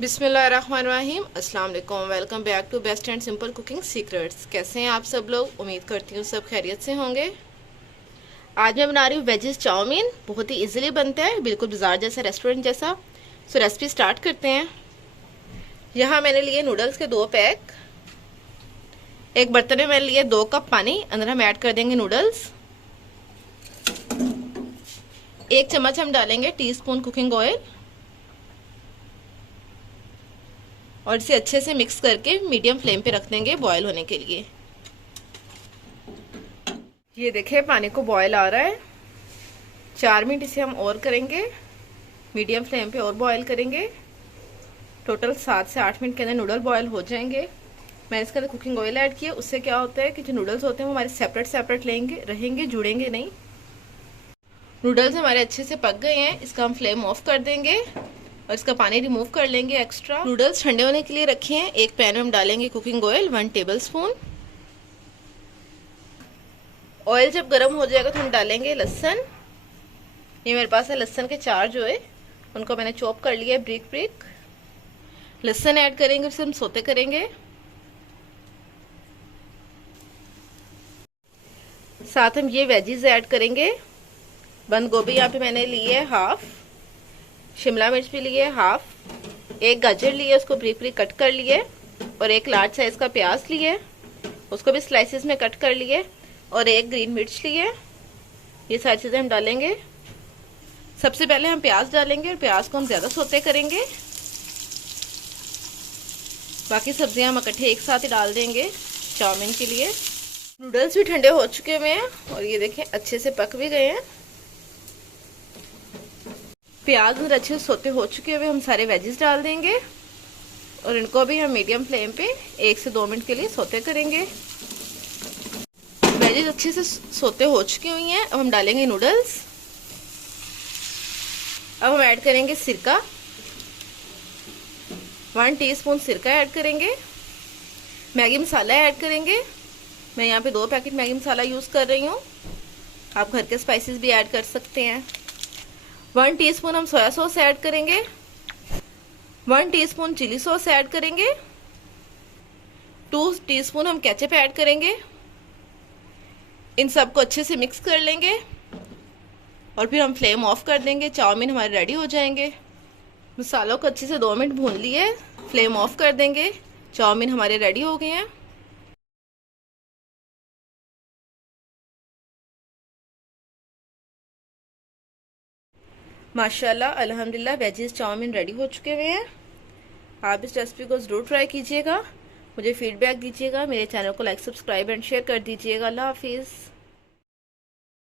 बिस्मिल्लाहिर्रहमानिर्रहीम। अस्सलाम वालेकुम। Welcome back to best and simple cooking secrets. कैसे हैं आप सब लोग? उम्मीद करती हूँ सब खैरियत से होंगे। आज मैं बना रही हूँ वेजिज चाउमीन। बहुत ही इजीली बनता है, बिल्कुल बाजार जैसा, रेस्टोरेंट जैसा। सो रेसिपी स्टार्ट करते हैं। यहाँ मैंने लिए नूडल्स के 2 पैक। एक बर्तन में मैंने लिए 2 कप पानी। अंदर हम ऐड कर देंगे नूडल्स। 1 चम्मच हम डालेंगे टीस्पून कुकिंग ऑयल और इसे अच्छे से मिक्स करके मीडियम फ्लेम पे रख देंगे बॉयल होने के लिए। ये देखिए पानी को बॉयल आ रहा है। 4 मिनट इसे हम और करेंगे, मीडियम फ्लेम पे और बॉयल करेंगे। टोटल 7 से 8 मिनट के अंदर नूडल बॉयल हो जाएंगे। मैंने इसके अंदर कुकिंग ऑयल ऐड किया। उससे क्या होता है कि जो नूडल्स होते हैं वो हमारे सेपरेट रहेंगे, जुड़ेंगे नहीं। नूडल्स हमारे अच्छे से पक गए हैं। इसका हम फ्लेम ऑफ कर देंगे और इसका पानी रिमूव कर लेंगे एक्स्ट्रा। नूडल्स ठंडे होने के लिए रखे हैं। एक पैन में हम डालेंगे कुकिंग ऑयल 1 टेबलस्पून। ऑयल जब गर्म हो जाएगा तो हम डालेंगे लहसुन। ये मेरे पास है लहसुन के 4 जो है, उनको मैंने चॉप कर लिया है ब्रिक ब्रिक। लहसुन ऐड करेंगे, उसे हम सोते करेंगे। साथ हम ये वेजीज ऐड करेंगे। बंद गोभी यहाँ पे मैंने ली है हाफ, शिमला मिर्च भी लिए हाफ, एक गाजर लिए उसको ब्रीक ब्रीक कट कर लिए और एक लार्ज साइज का प्याज लिए उसको भी स्लाइसेस में कट कर लिए और एक ग्रीन मिर्च लिए। ये सारी चीजें हम डालेंगे। सबसे पहले हम प्याज डालेंगे और प्याज को हम ज्यादा सोते करेंगे। बाकी सब्जियां हम इकट्ठे एक साथ ही डाल देंगे चाउमीन के लिए। नूडल्स भी ठंडे हो चुके हुए हैं और ये देखें अच्छे से पक भी गए हैं। प्याज और अच्छे से सोते हो चुके हुए हम सारे वेजिस डाल देंगे और इनको भी हम मीडियम फ्लेम पे 1 से 2 मिनट के लिए सोते करेंगे। वेजिस अच्छे से सोते हो चुकी हुई हैं। अब हम डालेंगे नूडल्स। अब हम ऐड करेंगे सिरका, 1 टीस्पून सिरका ऐड करेंगे। मैगी मसाला ऐड करेंगे। मैं यहाँ पे 2 पैकेट मैगी मसाला यूज कर रही हूँ। आप घर के स्पाइसेस भी ऐड कर सकते हैं। 1 टीस्पून हम सोया सॉस ऐड करेंगे। 1 टीस्पून चिली सॉस ऐड करेंगे। 2 टीस्पून हम केचप ऐड करेंगे। इन सबको अच्छे से मिक्स कर लेंगे और फिर हम फ्लेम ऑफ कर देंगे। चाउमीन हमारे रेडी हो जाएंगे। मसालों को अच्छे से 2 मिनट भून लिए, फ्लेम ऑफ कर देंगे। चाउमीन हमारे रेडी हो गए हैं। माशाल्लाह अल्हम्दुलिल्लाह वेजीज चाउमीन रेडी हो चुके हुए हैं। आप इस रेसिपी को जरूर ट्राई कीजिएगा, मुझे फीडबैक दीजिएगा। मेरे चैनल को लाइक, सब्सक्राइब एंड शेयर कर दीजिएगा। अल्लाह हाफिज़।